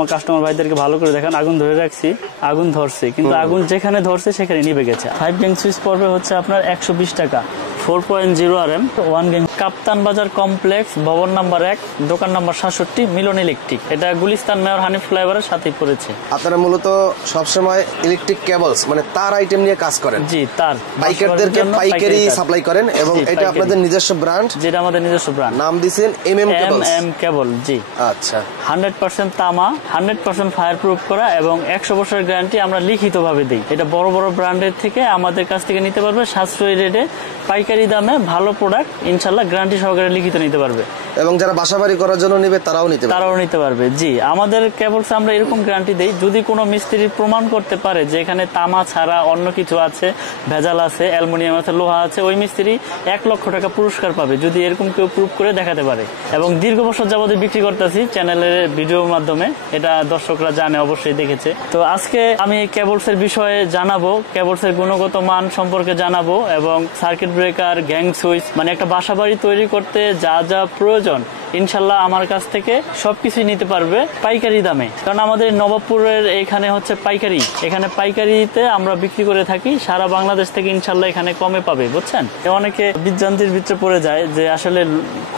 আমার কাস্টমার ভাইদেরকে ভালো করে দেখেন, আগুন ধরে রাখছি, আগুন ধরছে, কিন্তু আগুন যেখানে ধরছে সেখানে নিভে গেছে। 5 গ্যাং সুইচ পড়বে হচ্ছে আপনার 120 টাকা। 4.0 RM 1 গ্যাং। কাপ্তান বাজার কমপ্লেক্স, ভবন নাম্বার 1, দোকান নাম্বার 67, মিলন ইলেকট্রিক। এটা গুলিস্তান মেয়র হানিফ ফ্লাইওভারের সাথেই পড়েছে। আপনারা মূলত সবসময় ইলেকট্রিক কেবলস মানে তার আইটেম নিয়ে কাজ করেন? জি, তার বাইকারদেরকে পাইকারি সাপ্লাই করেন এবং এটা আপনাদের নিজস্ব ব্র্যান্ড? যেটা আমাদের নিজস্ব ব্র্যান্ড। নাম দিয়েছেন এমএম কেবলস। এমএম কেবল, জি। আচ্ছা, 100% তামা, 100% ফায়ার প্রুফ করা এবং 100 বছরের গ্যারান্টি আমরা লিখিতভাবে দিই। এটা বড় বড় ব্র্যান্ডের থেকে আমাদের কাছ থেকে নিতে পারবে সাশ্রয়ী রেটে, পাইকারি দামে, ভালো প্রোডাক্ট, ইনশাআল্লাহ গ্যারান্টি সহকারে লিখিত নিতে পারবে। এবং যারা বাসাবাড়ি করার জন্য নেবে তারাও নিতে পারবে। জি, আমাদের কেবলস আমরা এরকম গ্যারান্টি দেই, যদি কোনো মিস্ত্রি প্রমাণ করতে পারে যে এখানে তামা ছাড়া অন্য কিছু আছে, ভেজাল আছে, অ্যালুমিনিয়াম আছে, লোহা আছে, ওই মিস্ত্রি 1 লক্ষ টাকা পুরস্কার পাবে যদি এরকম কেউ প্রুফ করে দেখাতে পারে। এবং দীর্ঘ বছর যাবত বিক্রি করতেছি চ্যানেলের ভিডিওর মাধ্যমে, এটা দর্শকরা জানে, অবশ্যই দেখেছে। তো আজকে আমি কেবলস এর বিষয়ে জানাবো, কেবলস এর গুণগত মান সম্পর্কে জানাবো এবং সার্কিট ব্রেকার, গ্যাং সুইচ, মানে একটা বাসাবাড়ি তৈরি করতে যা যা প্রয়োজন ইনশাল্লাহ আমার কাছ থেকে সবকিছুই নিতে পারবে পাইকারি দামে। কারণ আমাদের নবাবপুরের এখানে হচ্ছে পাইকারি, এখানে পাইকারিতে আমরা বিক্রি করে থাকি, সারা বাংলাদেশ থেকে ইনশাল্লাহ এখানে কমে পাবে, বুঝছেন। অনেকে বিভ্রান্তির ভিতরে পড়ে যায় যে আসলে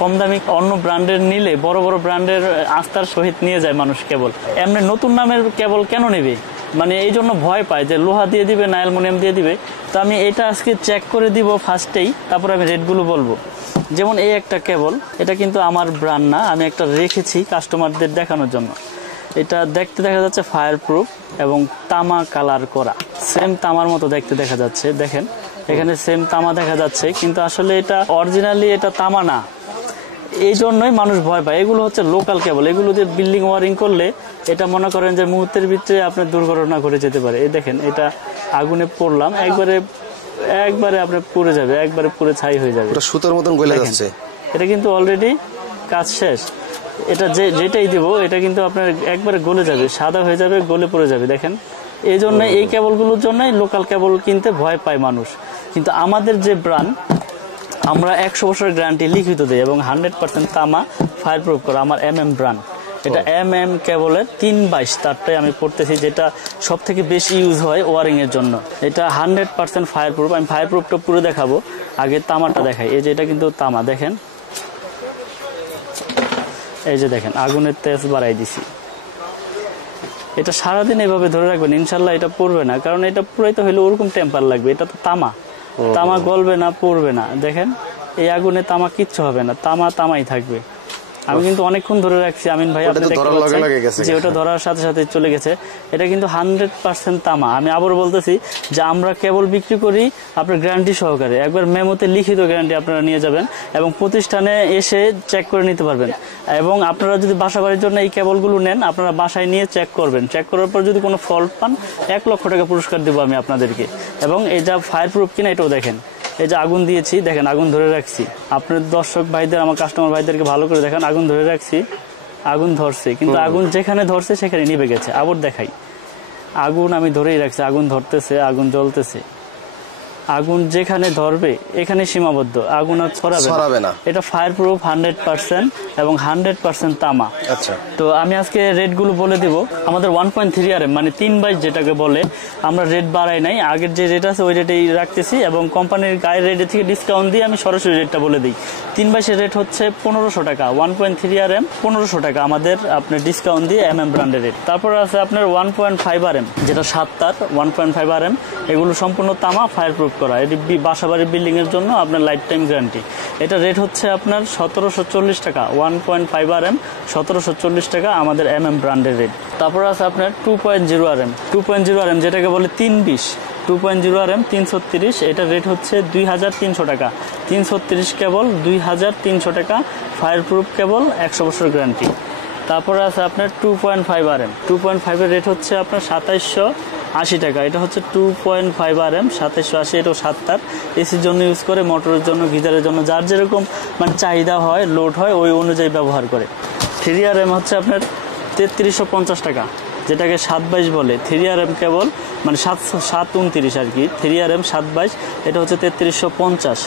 কম দামি অন্য ব্র্যান্ডের নিলে বড় বড় ব্র্যান্ডের আস্থার সহিত নিয়ে যায় মানুষ কেবল। এমনি নতুন নামের কেবল কেন নেবে, মানে এই জন্য ভয় পায় যে লোহা দিয়ে দিবে না অ্যালুমিনিয়াম দিয়ে দিবে। তো আমি এটা আজকে চেক করে দিব ফার্স্টেই, তারপর আমি রেটগুলো বলবো। যেমন এই একটা কেবল, এটা কিন্তু আমার ব্র্যান্ড না, আমি একটা রেখেছি কাস্টমারদের দেখানোর জন্য। এটা দেখতে দেখা যাচ্ছে ফায়ার প্রুফ এবং তামা কালার করা, সেম তামার মতো দেখতে দেখা যাচ্ছে। দেখেন এখানে সেম তামা দেখা যাচ্ছে, কিন্তু আসলে এটা অরিজিনালি এটা তামা না, এই জন্যই মানুষ ভয় পায়। এগুলো হচ্ছে লোকাল কেবল, এগুলো যে বিল্ডিং ওয়ারিং করলে এটা মনে করেন যে মুহূর্তের ভিতরে আপনার দুর্ঘটনা ঘটে যেতে পারে। এই দেখেন, এটা আগুনে পড়লাম, একবারে আপনার পুড়ে যাবে, একবারে পুড়ে ছাই হয়ে যাবে, সুতোর মতন গলে যাচ্ছে। এটা কিন্তু অলরেডি কাজ শেষ। এটা যেটাই দেবো এটা কিন্তু আপনার একবারে গলে যাবে, সাদা হয়ে যাবে, গলে পড়ে যাবে। দেখেন, এই জন্য এই কেবলগুলোর জন্যই লোকাল কেবল কিনতে ভয় পায় মানুষ। কিন্তু আমাদের যে ব্র্যান্ড, আমরা 100 বছরের গ্যারান্টি লিখিত দিই এবং 100% তামা ফায়ার প্রুফ করা আমার এমএম ব্র্যান্ড। এটা এমএম কেবলের 322 তারটাই আমি পড়তেছি, যেটা সব থেকে বেশি ইউজ হয় ওয়ারিং এর জন্য। এটা 100% ফায়ার প্রুফ। আমি ফায়ার প্রুফটা পুরো দেখাবো, আগে তামাটা দেখাই। এই যে এটা কিন্তু তামা, দেখেন, এই যে দেখেন আগুনের তেজ বাড়াই দিছি। এটা সারাদিন এভাবে ধরে রাখবেন, ইনশাল্লাহ এটা পড়বে না, কারণ এটা পুরাইতে হইলে ওরকম টেম্পার লাগবে। এটা তো তামা, তামা গলবে না, পড়বে না। দেখেন এই আগুনে তামা কিচ্ছু হবে না, তামাই থাকবে। আমি কিন্তু অনেকক্ষণ ধরে রাখছি আমিন ভাই, আপনি দেখতে পাচ্ছেন যে ওটা ধরার সাথে সাথে চলে গেছে। এটা কিন্তু 100% তামা। আমি আবার বলতেছি যে আমরা কেবল বিক্রি করি আপনার গ্যারান্টি সহকারে, একবার মেমোতে লিখিত গ্যারান্টি আপনারা নিয়ে যাবেন এবং প্রতিষ্ঠানে এসে চেক করে নিতে পারবেন। এবং আপনারা যদি বাসাবাড়ির জন্য এই কেবলগুলো নেন, আপনারা বাসায় নিয়ে চেক করবেন, চেক করার পর যদি কোনো ফল্ট পান 1 লক্ষ টাকা পুরস্কার দেবো আমি আপনাদেরকে। এবং এই যা ফায়ার প্রুফ কিনা এটাও দেখেন, এই যে আগুন দিয়েছি, দেখেন আগুন ধরে রাখছি। আপনার দর্শক ভাইদের, আমার কাস্টমার ভাইদেরকে ভালো করে দেখেন, আগুন ধরে রাখছি, আগুন ধরছে, কিন্তু আগুন যেখানে ধরছে সেখানে নিভে গেছে। আবার দেখাই, আগুন আমি ধরেই রাখছি, আগুন ধরতেছে, আগুন জ্বলতেছে। আগুন যেখানে ধরবে এখানে সীমাবদ্ধ, আগুন আর ছড়াবে না। এটা ফায়ার প্রুফ 100% এবং 100% তামা। আচ্ছা, তো আমি আজকে রেটগুলো বলে দেব। আমাদের 1.3 RM মানে 322 যেটাকে বলে, আমরা রেট বাড়াই নাই, আগের যে রেট আছে ওই রেটেই রাখতেছি এবং কোম্পানির গায়ের রেট থেকে ডিসকাউন্ট দিয়ে আমি সরাসরি রেটটা বলে দিই। 322 রেট হচ্ছে 1500 টাকা, 1.3 RM 1500 টাকা আমাদের আপনার ডিসকাউন্ট দিয়ে এমএম ব্র্যান্ডের রেট। তারপর আছে আপনার 1.5 RM যেটা 7 তার 1.5 RM, এগুলো সম্পূর্ণ তামা, ফায়ার প্রুফ করা। এটি বাসাবাড়ির বিল্ডিং এর জন্য আপনার লাইফ টাইম গ্যারান্টি। এটা রেট হচ্ছে আপনার 1740 টাকা, 1.5 RM 1740 টাকা আমাদের এমএম ব্র্যান্ডের রেট। তারপর আছে আপনার 2.0 RM, 2.0 RM যেটাকে বলে 320, 2.0 RM 330, এটার রেট হচ্ছে 2300 টাকা। 330 কেবল 2300 টাকা, ফায়ার প্রুফ কেবল, 100 বছর গ্যারান্টি। তারপরে আছে আপনার 2.5 RM, 2.5 এর রেট হচ্ছে আপনার 2780 টাকা। এটা হচ্ছে 2.5 RM 2780, এটাও 7 তার, এসির জন্য ইউজ করে, মোটরের জন্য, গিজারের জন্য, যার যেরকম মানে চাহিদা হয়, লোড হয়, ওই অনুযায়ী ব্যবহার করে। 3 RM হচ্ছে আপনার 3350 টাকা, যেটাকে 722 বলে, 3RM কেবল, মানে 729 আর কি, 3RM 722, এটা হচ্ছে 3350।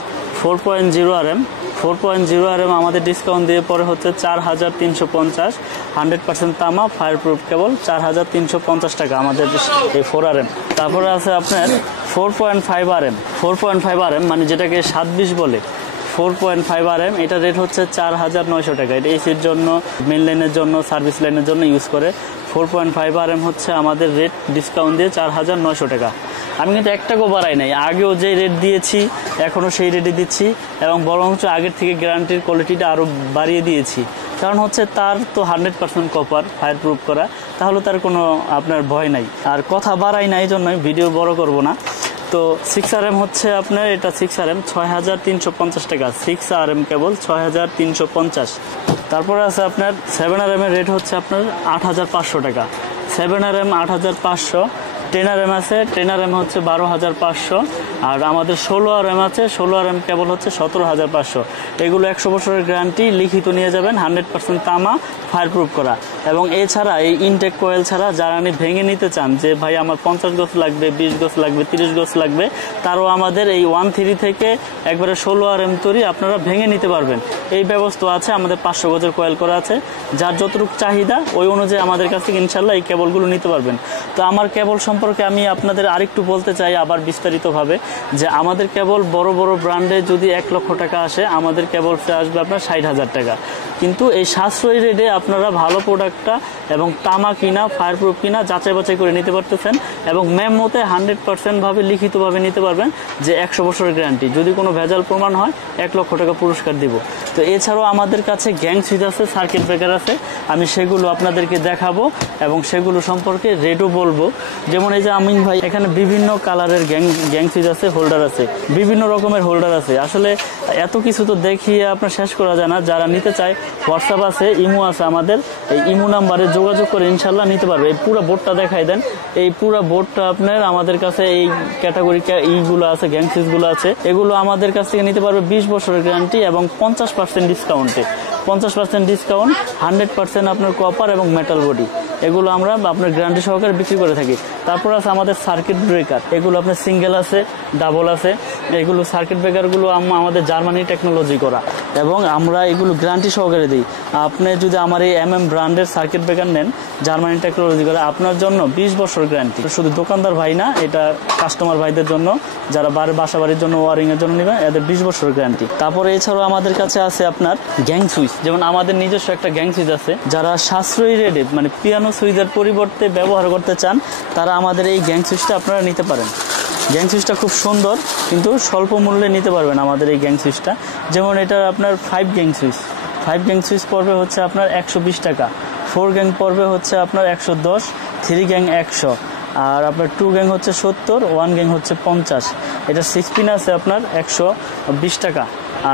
4.0RM 4.0RM আমাদের ডিসকাউন্ট দিয়ে পরে হচ্ছে 4350, 100% তামা, ফায়ারপ্রুফ কেবল 4350 টাকা আমাদের এই 4RM। তারপরে আছে আপনার 4.5RM 4.5RM, মানে যেটাকে 720 বলে, 4.5RM, এটা রেট হচ্ছে 4900 টাকা। এটা এসির জন্য, মেন লাইনের জন্য, সার্ভিস লাইনের জন্য ইউজ করে। 4.5RM হচ্ছে আমাদের রেট ডিসকাউন্ট দিয়ে 4900 টাকা। আমি কিন্তু এক টাকাও বাড়াই নাই, আগেও যে রেট দিয়েছি এখনও সেই রেটে দিচ্ছি, এবং বরঞ্চ আগের থেকে গ্যারান্টির কোয়ালিটিটা আরও বাড়িয়ে দিয়েছি। কারণ হচ্ছে তার তো 100% কপার, ফায়ারপ্রুফ করা, তাহলে তার কোনো আপনার ভয় নাই। আর কথা বাড়াই না, এই জন্যই ভিডিও বড় করব না। তো 6RM হচ্ছে আপনার, এটা 6RM 6350 টাকা, 6RM কেবল 6350। তারপরে আছে আপনার 7RM এর রেট হচ্ছে আপনার 8500 টাকা, 7RM 8500। 10RM আছে, 10RM হচ্ছে 12500, আর আমাদের 16RM আছে, 16RM কেবল হচ্ছে 17500। এগুলো 100 বছরের গ্যারান্টি, লিখিত নিয়ে যাবেন, 100% তামা, ফায়ারপ্রুফ করা। এবং এছাড়া এই ইনটেক কয়েল ছাড়া যারা ভেঙে নিতে চান যে ভাই আমার 50 গজ লাগবে, 20 গজ লাগবে, 30 গজ লাগবে, তারও আমাদের এই 13 থেকে একবারে 16RM তৈরি আপনারা ভেঙে নিতে পারবেন, এই ব্যবস্থা আছে। আমাদের 500 গজের কয়েল করা আছে, যার যতটুকু চাহিদা ওই অনুযায়ী আমাদের কাছ থেকে ইনশাল্লাহ এই কেবলগুলো নিতে পারবেন। তো আমার কেবল সম্পর্কে আমি আপনাদের আরেকটু বলতে চাই আবার বিস্তারিতভাবে, যে আমাদের কেবল বড় বড় ব্র্যান্ডে যদি 1 লক্ষ টাকা আসে, আমাদের কেবলটা আসবে আপনার 60,000 টাকা। কিন্তু এই সাশ্রয়ী রেটে আপনারা ভালো প্রোডাক্টটা এবং তামা কিনা, ফায়ারপ্রুফ কিনা যাচাই বাছাই করে নিতে পারতেছেন, এবং মেমোতে 100% ভাবে লিখিতভাবে নিতে পারবেন যে 100 বছরের গ্যারান্টি, যদি কোনো ভেজাল প্রমাণ হয় 1 লক্ষ টাকা পুরস্কার দিব। তো এছাড়াও আমাদের কাছে গ্যাং সুইচ আছে, সার্কিট ব্রেকার আছে, আমি সেগুলো আপনাদেরকে দেখাবো এবং সেগুলো সম্পর্কে রেটও বলবো। যেমন এই যে আমিন ভাই, এখানে বিভিন্ন কালারের গ্যাং সুইচ আছে, হোল্ডার আছে, বিভিন্ন রকমের হোল্ডার আছে। আসলে এত কিছু তো দেখিয়ে আপনার শেষ করা যায় না। যারা নিতে চায়, হোয়াটসঅ্যাপ আছে, ইমো আছে, আমাদের এই ইমো নাম্বারে যোগাযোগ করে ইনশাল্লাহ নিতে পারবে। এই পুরো বোর্ডটা দেখাই দেন, এই পুরো বোর্ডটা আপনার আমাদের কাছে এই ক্যাটাগরি এইগুলো আছে, গ্যাং সুইচগুলো আছে, এগুলো আমাদের কাছ থেকে নিতে পারবে 20 বছরের গ্যারান্টি এবং 50% ডিসকাউন্টে। 50% ডিসকাউন্ট, 100% আপনার কপার এবং মেটাল বডি, এগুলো আমরা আপনার গ্যারান্টি সহকারে বিক্রি করে থাকি। তারপর আছে আমাদের সার্কিট ব্রেকার, এগুলো আপনার সিঙ্গেল আছে, ডাবল আছে। এগুলো সার্কিট ব্রেকারগুলো আমাদের জার্মানি টেকনোলজি করা, এবং আমরা এগুলো গ্যারান্টি সহকারে দিই। আপনি যদি আমার এই ব্র্যান্ডের সার্কিট ব্রেকার নেন, জার্মানি টেকনোলজি করা, আপনার জন্য 20 বছর গ্যারান্টি। শুধু দোকানদার ভাই না, এটা কাস্টমার ভাইদের জন্য, যারা বাসা বাড়ির জন্য ওয়ারিং এর জন্য নেবেন, এদের 20 বছর গ্যারান্টি। তারপরে এছাড়াও আমাদের কাছে আছে আপনার গ্যাং সুইচ, যেমন আমাদের নিজস্ব একটা গ্যাং সুইচ আছে। যারা সাশ্রয়ী রেটে মানে পিয়ানো সুইচের পরিবর্তে ব্যবহার করতে চান, তারা আমাদের এই গ্যাং সুইচটা আপনারা নিতে পারেন। গ্যাং সুইচটা খুব সুন্দর, কিন্তু স্বল্প মূল্যে নিতে পারবেন আমাদের এই গ্যাং সুইচটা। যেমন এটা আপনার 5 গ্যাং সুইচ, 5 গ্যাং সুইচ পড়বে হচ্ছে আপনার 120 টাকা, 4 গ্যাং পড়বে হচ্ছে আপনার 110, 3 গ্যাং 100, আর আপনার 2 গ্যাং হচ্ছে 70, 1 গ্যাং হচ্ছে 50। এটা 6 পিন আছে আপনার 120 টাকা,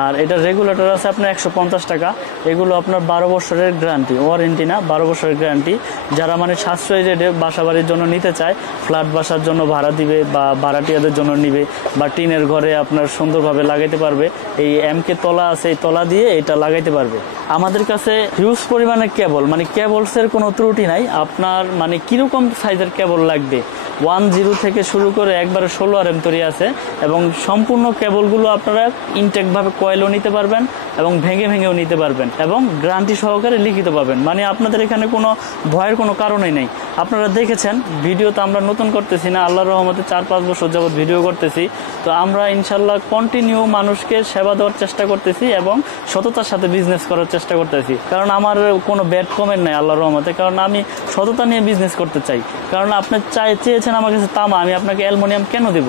আর এটা রেগুলেটর আছে আপনার 150 টাকা। এগুলো আপনার 12 বছরের গ্যারান্টি, ওয়ারেন্টি না, 12 বছরের গ্যারান্টি। যারা মানে সাশ্রয়ী রেটে বাসা বাড়ির জন্য নিতে চায়, ফ্ল্যাট বাসার জন্য ভাড়া দিবে বা ভাড়াটিয়াদের জন্য নিবে, বা টিনের ঘরে আপনার সুন্দরভাবে লাগাইতে পারবে, এই এমকে তলা আছে, এই তলা দিয়ে এটা লাগাইতে পারবে। আমাদের কাছে হিউজ পরিমাণে কেবল, মানে কেবলসের কোনো ত্রুটি নাই। আপনার মানে কিরকম সাইজের কেবল লাগবে, 10 থেকে শুরু করে একবারে 16RM তৈরি আছে, এবং সম্পূর্ণ কেবলগুলো আপনারা ইনটেকভাবে কয়েলও নিতে পারবেন এবং ভেঙেও নিতে পারবেন, এবং গ্যারান্টি সহকারে লিখিত পাবেন। মানে আপনাদের এখানে কোনো ভয়ের কোনো কারণই নেই। আপনারা দেখেছেন ভিডিও তো আমরা নতুন করতেছি না, আল্লাহর রহমতে 4-5 বছর যাবত ভিডিও করতেছি। তো আমরা ইনশাল্লাহ কন্টিনিউ মানুষকে সেবা দেওয়ার চেষ্টা করতেছি এবং সততার সাথে বিজনেস করার চেষ্টা করতেছি। কারণ আমার কোনো ব্যাড কমেন্ট নাই আল্লাহর রহমতে, কারণ আমি সততা নিয়ে বিজনেস করতে চাই। কারণ আপনি চেয়েছেন আমার কাছে তামা, আমি আপনাকে অ্যালুমিনিয়াম কেন দেব?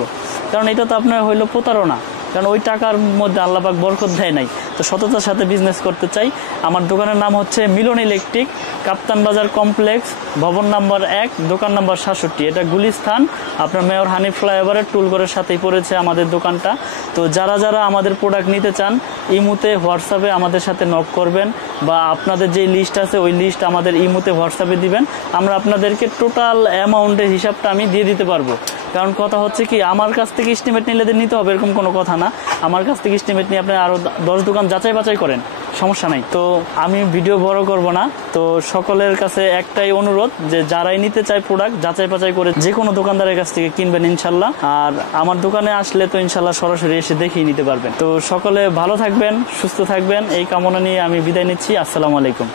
কারণ এটা তো আপনার হইলো প্রতারণা, কারণ ওই টাকার মধ্যে আল্লাহ পাক বরকত দেয় নাই। তো সততার সাথে বিজনেস করতে চাই। আমার দোকানের নাম হচ্ছে মিলন ইলেকট্রিক, কাপ্তান বাজার কমপ্লেক্স, ভবন নাম্বার 1, দোকান নাম্বার 67। এটা গুলিস্থান, আপনার মেয়র হানিফ ফ্লাইওভারের টুলঘরের সাথেই পড়েছে আমাদের দোকানটা। তো যারা আমাদের প্রোডাক্ট নিতে চান, ইমুতে হোয়াটসঅ্যাপে আমাদের সাথে নক করবেন, বা আপনাদের যে লিস্ট আছে ওই লিস্ট আমাদের ইমুতে হোয়াটসঅ্যাপে দিবেন। আমরা আপনাদেরকে টোটাল অ্যামাউন্টের হিসাবটা আমি দিয়ে দিতে পারবো। কারণ কথা হচ্ছে কি, আমার কাছ থেকে এস্টিমেট নিলে নিতে হবে এরকম কোনো কথা না। আমার কাছ থেকে এস্টিমেট নিয়ে আপনি আরও 10 দোকান যাচাই বাছাই করেন, সমস্যা নাই। তো আমি ভিডিও বড় করব না, তো সকলের কাছে একটাই অনুরোধ যে যারাই নিতে চায় প্রোডাক্ট যাচাই বাছাই করে যে কোনো দোকানদারের কাছ থেকে কিনবেন ইনশাল্লাহ। আর আমার দোকানে আসলে তো ইনশাল্লাহ সরাসরি এসে দেখিয়ে নিতে পারবেন। তো সকলে ভালো থাকবেন, সুস্থ থাকবেন, এই কামনা নিয়ে আমি বিদায় নিচ্ছি। আসসালামু আলাইকুম।